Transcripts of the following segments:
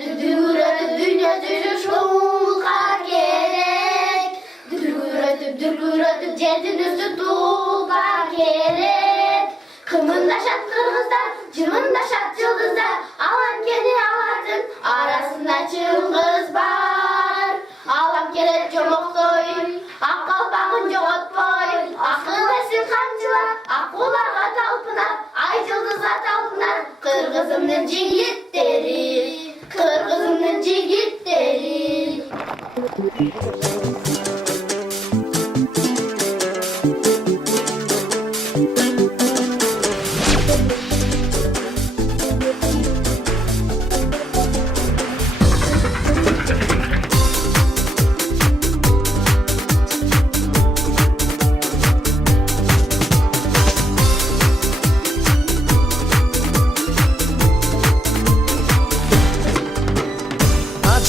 Düdürütüp dünya düzü şulga gerek. Düdürütüp жердин üstü tuğga gerek. Kımındaşat kırgızlar, cımındaşat yıldızlar. Alan keni aladın, arasında çıngız var. Alam kelet jomoktoy, akkalpağın joğotpoy. Akıl esin kancılar, akkularga talpınar. Ay yıldızlar talpınar, kırgızımdın jigitleri. Kırgızımdın jigitleri.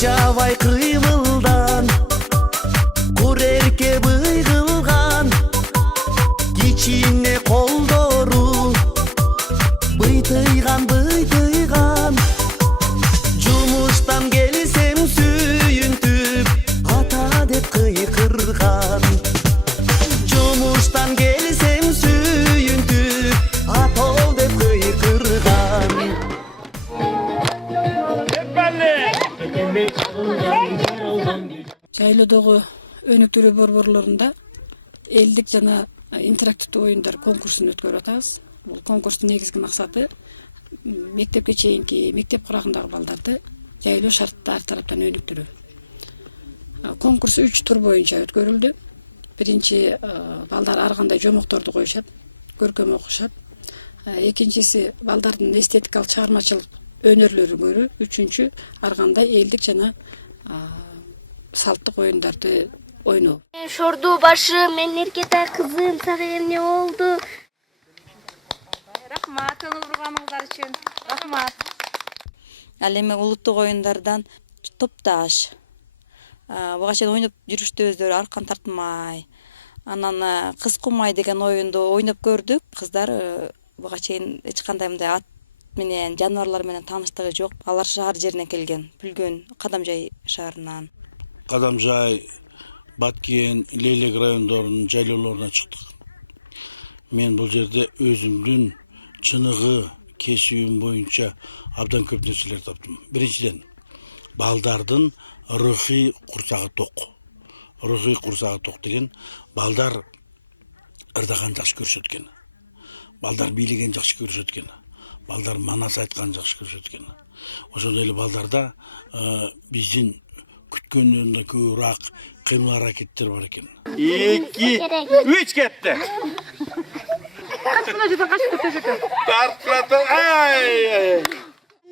Çavay kıyıldan kur erke bıygılgan içine koldoru bıytıygan Cumuştan gelsem suyuntüp ata dep kıykırgan Cumuştan gelsem suyuntüp atol dep kıykırgan Жайлоодогу өнүктүрүү борборлорунда элдик жана интерактивдүү оюндар конкурсун өткөрүп атабыз. Бул конкурстун негизги максаты мектепке чейинки мектеп курагындагы балдарды жайлоо шартта ар тараптан өнүктүрүү. Конкурс 3 тур боюнча өткөрүлдү. Биринчи балдар ар кандай жомокторду коюшат, көркөм окушат. Экинчиси балдардын эстетикалык чыгармачылык өнөрлөрү көрүү. Үчүнчү ар кандай элдик жана салттык оюндарды ойноо. Шорду башым, мен эркетай кызым, сага эмне болду? Рахмат, көңүл бурганыңыздар үчүн. Рахмат. Ал эми улуттук оюндардан топташ. Буга чейин ойноп жүрүштү өздөрү аркан тартмай. Анан кыз кумай деген оюнду ойноп көрдүк. Кыздар буга чейин эч кандай мындай ат менен, жаныбарлар менен тааныштыгы жок. Алар шаар жеринен келген, Бүлгөн, Кадамжай шаарынан. Кадамжай, Баткен, Лейлек райондорунун жайлоолоруна чыктык. Мен бул жерде өзүмдүн чыныгы, кесибим боюнча абдан көп нерселер таптым. Биринчиден, балдардын рухий курсагы ток. Рухий курсагы ток деген балдар ырдаган жакшы көрүшөт экен. Балдар бийлеген жакшы көрүшөт экен. Балдар манас айткан жакшы көрүшөт экен. Ошондой эле балдарда биздин күткөндөрүндө көбүрөөк кыймыл аракеттер бар экен. 2, 3 кетти. Ай!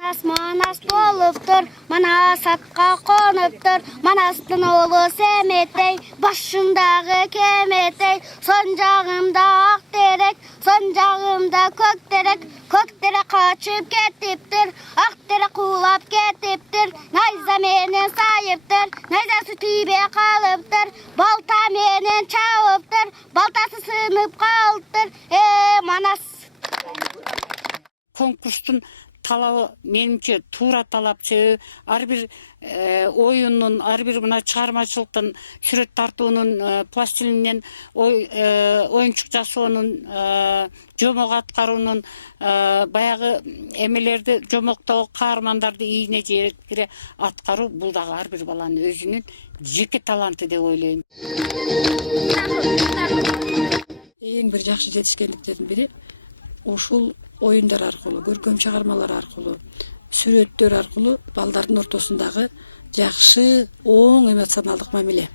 Манас болуптур, манас атка конуптур, манастын оолу Семетей, башындагы Кеметей, сон жагымда ак терек, сон жагымда көк терек, көк терек качып кетиптир, ак терек куулап кетиптир, найза менен сайыптыр, найзасы тийбей калыптыр, балта менен чабыптыр, балтасы сынып калыптыр, манас. Конкурстун талабы менимче туура талапчы, ар бир оюнун, ар бир мына чыгармачылыктын сүрөт тартуунун, пластилинден оюнчук жасоонун, жомок аткаруунун, баягы эмелерди жомоктогу каармандарды ийине жегире аткаруу бул дагы ар бир баланын өзүнүн жеке таланты деп ойлойм. Эң бир жакшы жетишкендиктердин бири ушул оюндар аркылуу, көркөм чыгармалар аркылуу, сүрөттөр аркылуу балдардын ортосундагы жакшы, оң эмоционалдык мамиле.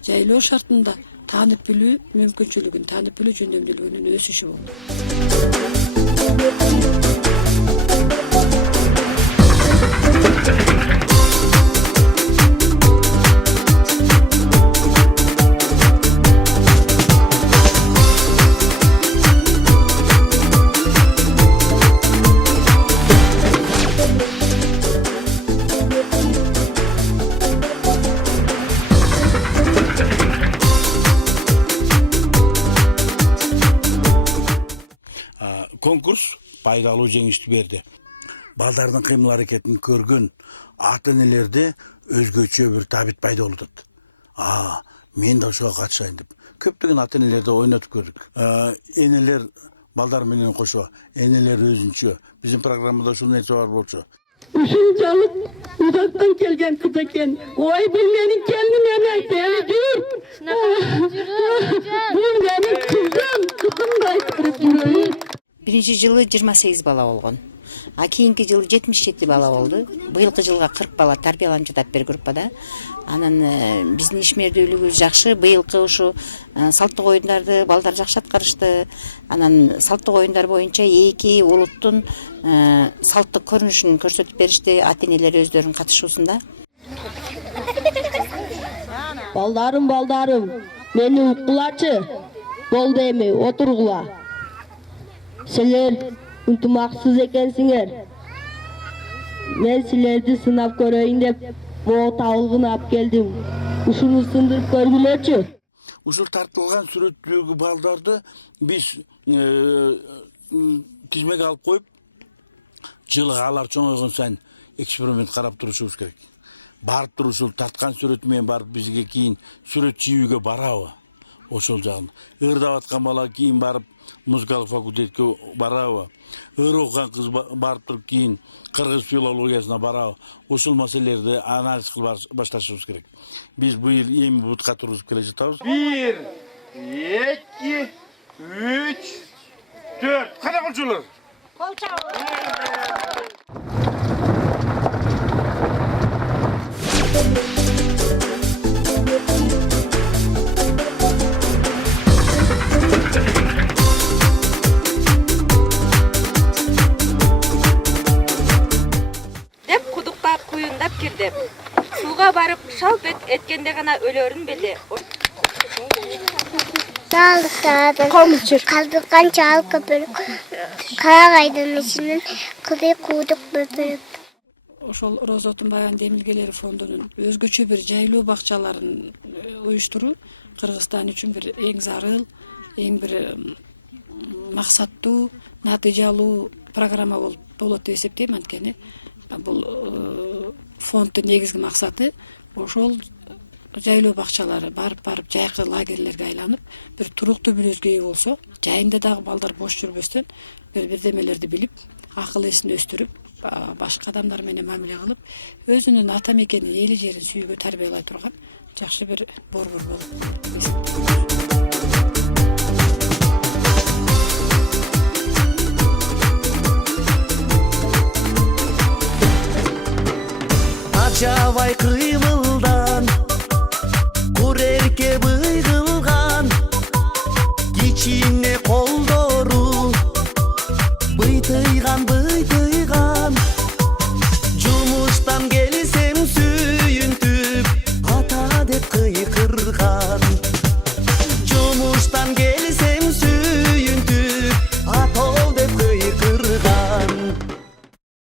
Жайлоо шартында таанып билүү мүмкүнчүлүгүн, таанып билүү жөндөмдүүлүгүнүн өсүшү болду. Конкурс пайдалуу жеңиштүү берди. балдардын кыймыл аракетин көргөн ата энелерде өзгөчө бир табит пайда болуп атат. Мен да ошого катышайын деп көптөгөн ата энелерди ойнотуп көрдүк. Энелер балдар менен кошо, энелер өзүнчө. Биздин программада ушул нерсе бар болчу. Ушунчалык uzaktan kelgen kız eken. Oy bu menin kendim emek beni dur. Bu menin kızımday kırıp duruyor. Birinci жылы 28 бала болгон. Кийинки жылы 77 бала болду. Быйылкы жылга 40 бала тарбияланып жатат бир группада. Анан биздин ишмердүүлүгүбүз жакшы. Быйылкы ушу салттык оюндарды балдар жакшы аткарышты. Анан салттык оюндар боюнча 2 улуттун салттык көрүнүшүн көрсөтүп беришти ата энелер өздөрүнүн катышуусунда. Baldarım, meni уккулачы. Болду эми, отургула. Силер ынтымаксыз экенсиңер. Мен силерди сынап көрөйүн деп могу табылгын алып келдим. Ушуну сындырып көргүлөчү. Ушул тартылган сүрөттөгү балдарды биз тизмеге алып коюп, жылга алар чоңойгон сайын эксперимент карап турушубуз керек. Барып туруп ушул тарткан сүрөт менен барып бизге кийин сүрөт чийүүгө барабы? Ошол жагын. Ырдап аткан бала кийин барып музыкалык факультетке барабы? Ыр окуган кыз барып туруп кийин кыргыз филологиясына барабы? Ушул маселелерди анализ кылып башташыбыз керек. Биз быйыл эми бутка тургузуп келе жатабыз. 1, 2, 3, 4. Кана кылчулар? Деп кудукка куюндап кирди. Сууга барып шалп эткенде гана өлөрүн билди. Kaldırgan çal köpürük. Karagaydım içinin kızı kuduk böpürük. Ошол Роза Отунбаеванын демилгелери фондунун өзгөчө бир жайлоо бакчаларын уюштуруу Кыргызстан үчүн бир эң зарыл, эң бир максаттуу, натыйжалуу программа болот деп эсептейм. Анткени бул фонддун негизги максаты ошол жайлоо бакчалары барып жайкы лагерлерге айланып, бир туруктуу мүнөзгө ээ болсо, жайында дагы балдар бош жүрбөстөн бирдемелерди билип, акыл эсин өстүрүп, башка адамдар менен мамиле кылып, өзүнүн ата мекенин, эли жерин сүйүүгө тарбиялай турган жакшы бир борбор болот. Acaba